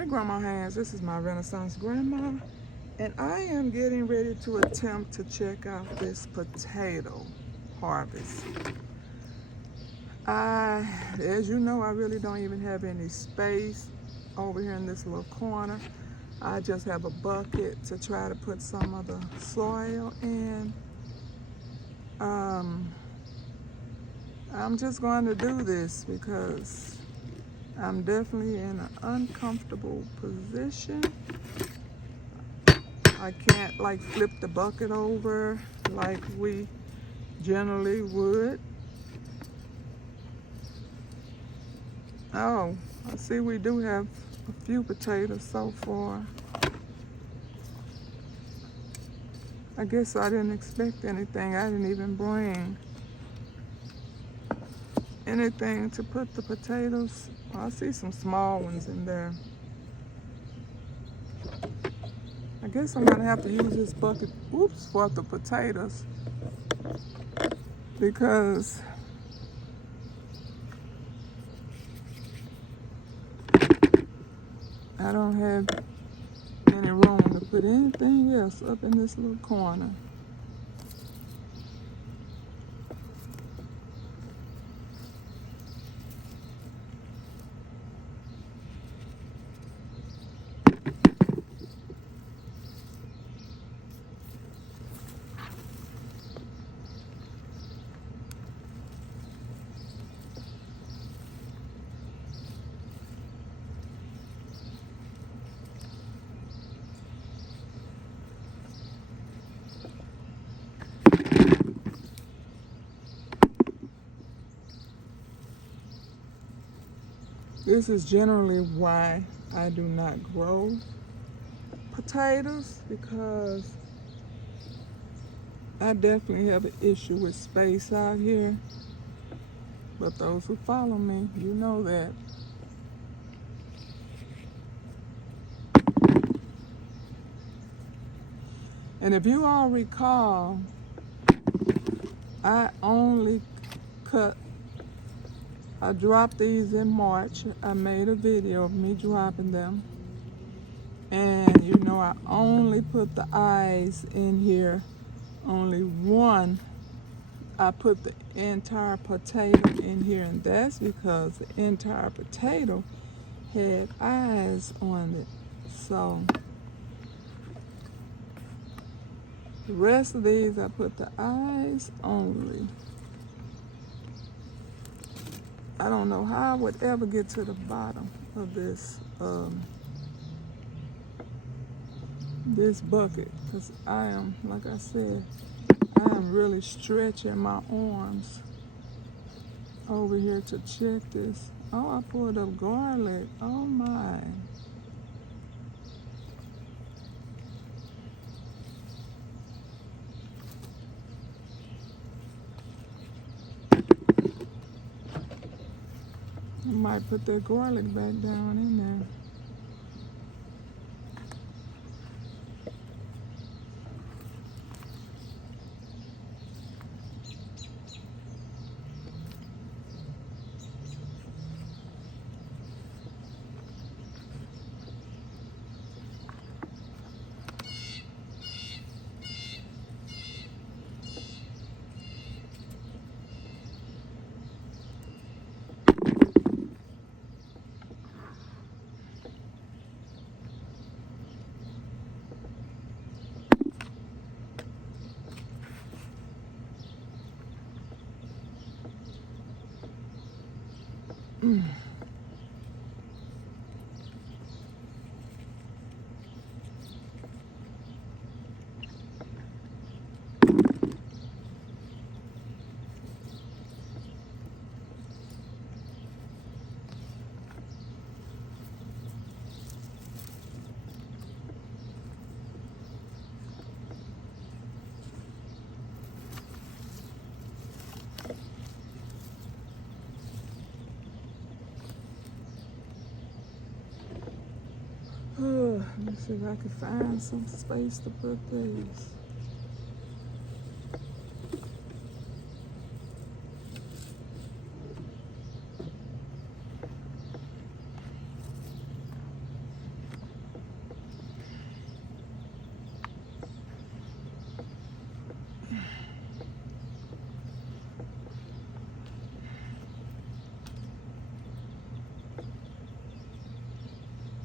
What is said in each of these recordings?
Hi Grandma Hands, this is my Renaissance Grandma, and I am getting ready to attempt to check out this potato harvest. As you know, I really don't even have any space over here in this little corner. I just have a bucket to try to put some of the soil in. I'm just going to do this because I'm definitely in an uncomfortable position. I can't like flip the bucket over like we generally would. Oh, I see we do have a few potatoes so far. I guess I didn't expect anything. I didn't even bring anything to put the potatoes. I see some small ones in there. I guess I'm gonna have to use this bucket, for the potatoes because I don't have any room to put anything else up in this little corner. This is generally why I do not grow potatoes, because I definitely have an issue with space out here. But those who follow me, you know that. And if you all recall, I dropped these in March. I made a video of me dropping them. And you know, I only put the eyes in here. Only one. I put the entire potato in here, and that's because the entire potato had eyes on it. So the rest of these, I put the eyes only. I don't know how I would ever get to the bottom of this this bucket, because I am, like I said, I am really stretching my arms over here to check this. Oh, I pulled up garlic. Oh my. I might put that garlic back down in there. Let me see if I can find some space to put these.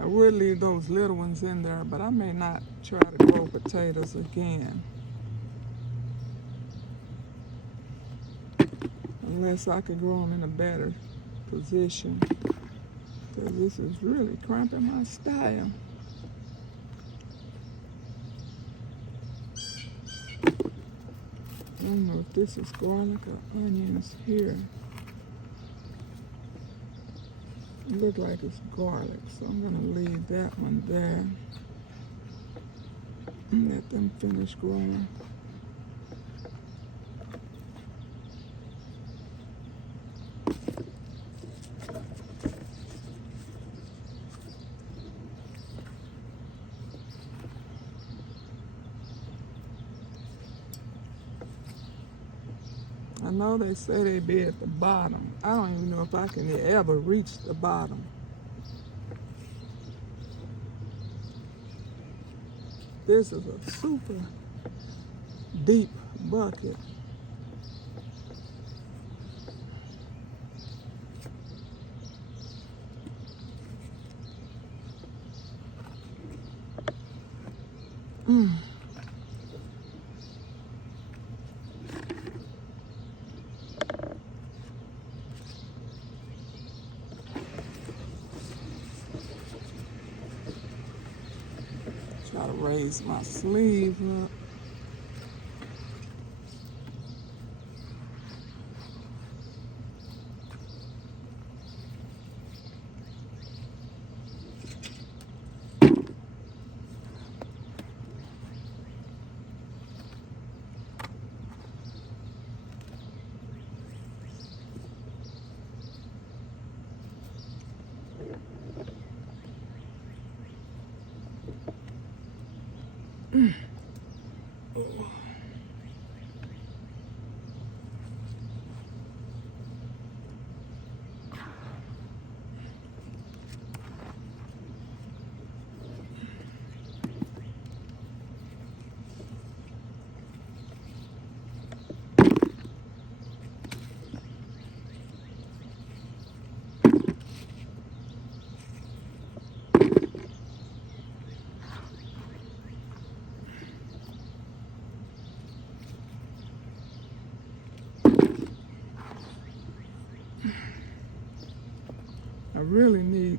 I would leave those little ones in there, but I may not try to grow potatoes again. Unless I could grow them in a better position. Because this is really cramping my style. I don't know if this is garlic or onions here. It looks like it's garlic, so I'm gonna leave that one there and let them finish growing. I know they say they be at the bottom. I don't even know if I can ever reach the bottom. This is a super deep bucket. Try to raise my sleeve up. I really need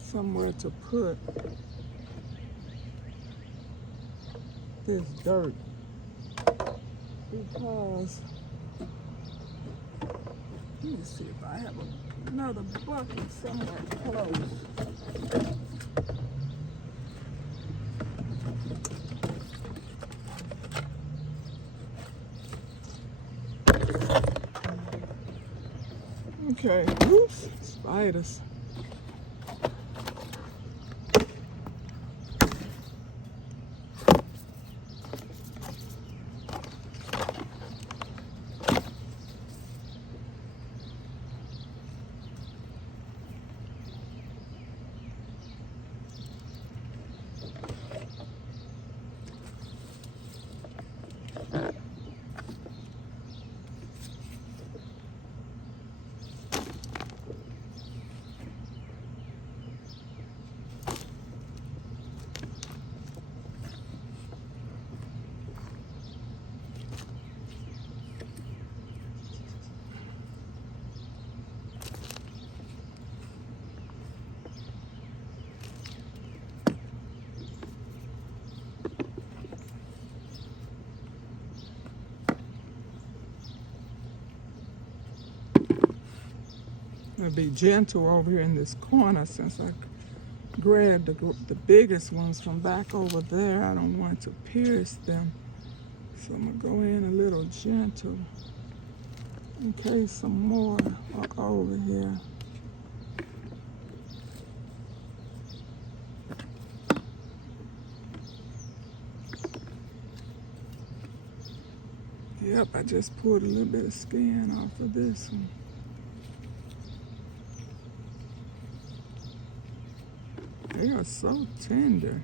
somewhere to put this dirt because let me see if I have another bucket somewhere close. Okay, oops, spiders. I'll be gentle over here in this corner since I grabbed the biggest ones from back over there. I don't want to pierce them. So I'm gonna go in a little gentle in case some more are over here. Yep, I just pulled a little bit of skin off of this one. They are so tender.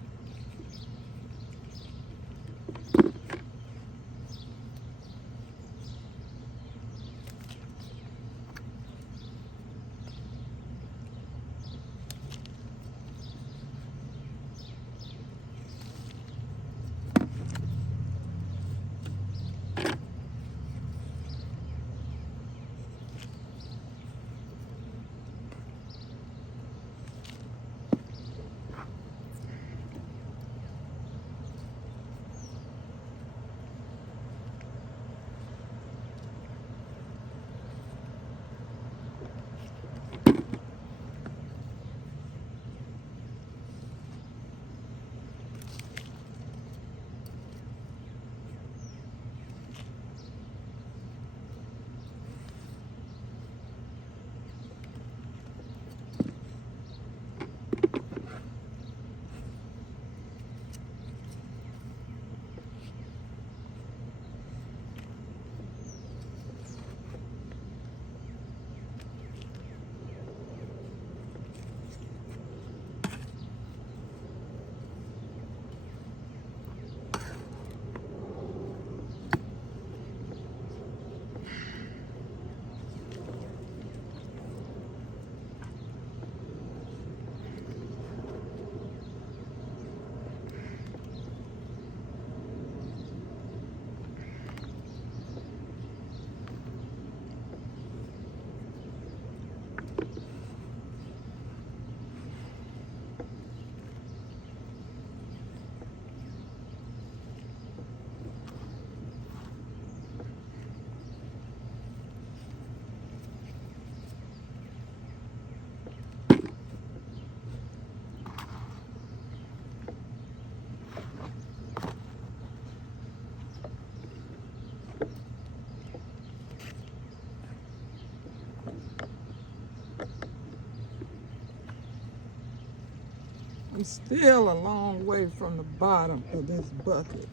I'm still a long way from the bottom of this bucket.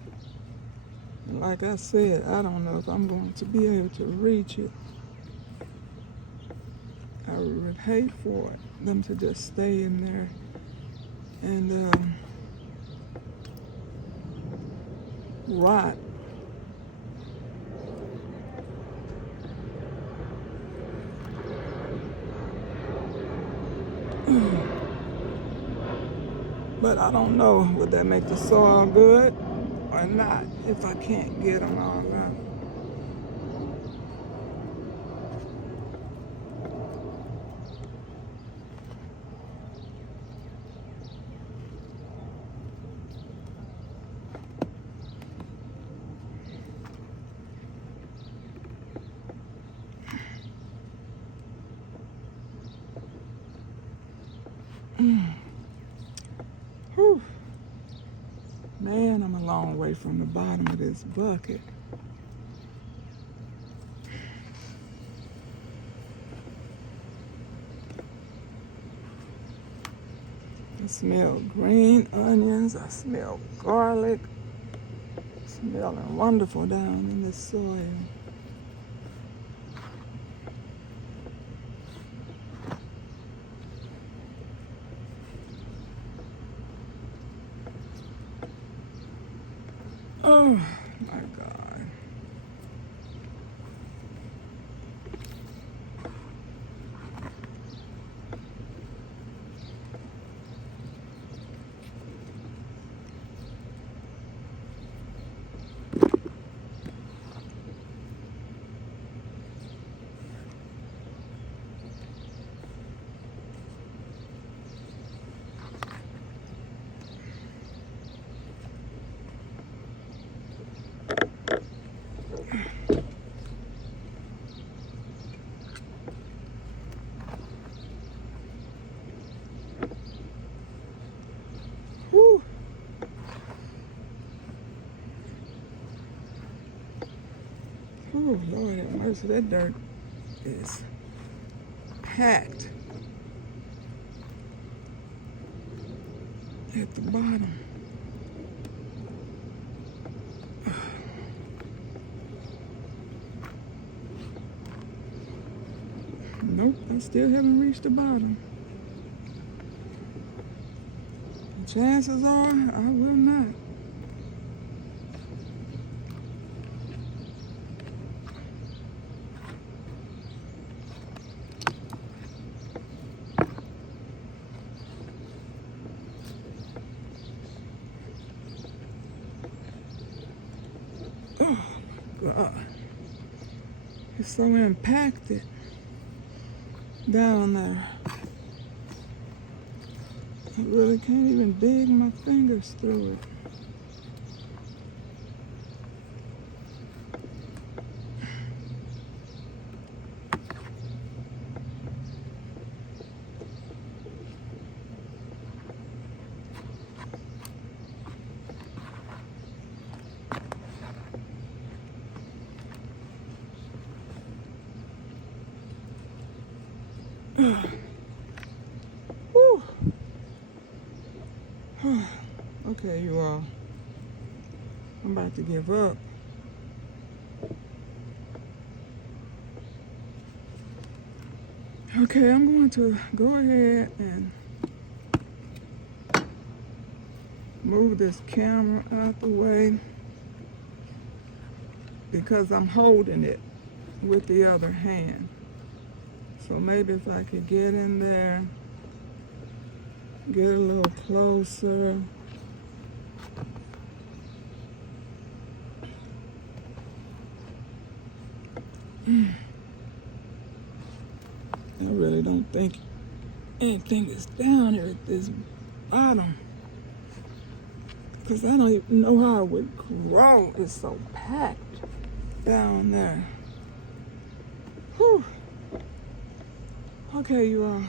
And like I said, I don't know if I'm going to be able to reach it. I would hate for them to just stay in there and rot. But I don't know, would that make the soil good or not if I can't get them all out? Whew. Man, I'm a long way from the bottom of this bucket. I smell green onions. I smell garlic. Smelling wonderful down in the soil. Oh my God. Whew. Oh, Lord have mercy. That dirt is packed at the bottom. Nope, I still haven't reached the bottom. The chances are I will not. Oh my God. It's so impacted down there. I really can't even dig my fingers through it. Whew. Okay, you all. I'm about to give up. Okay, I'm going to go ahead and move this camera out the way because I'm holding it with the other hand. So maybe if I could get in there, get a little closer. I really don't think anything is down here at this bottom, because I don't even know how it would grow. It's so packed down there. Whew. Okay, you all.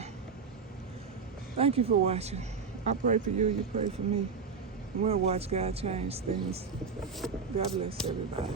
Thank you for watching. I pray for you, you pray for me. And we'll watch God change things. God bless everybody.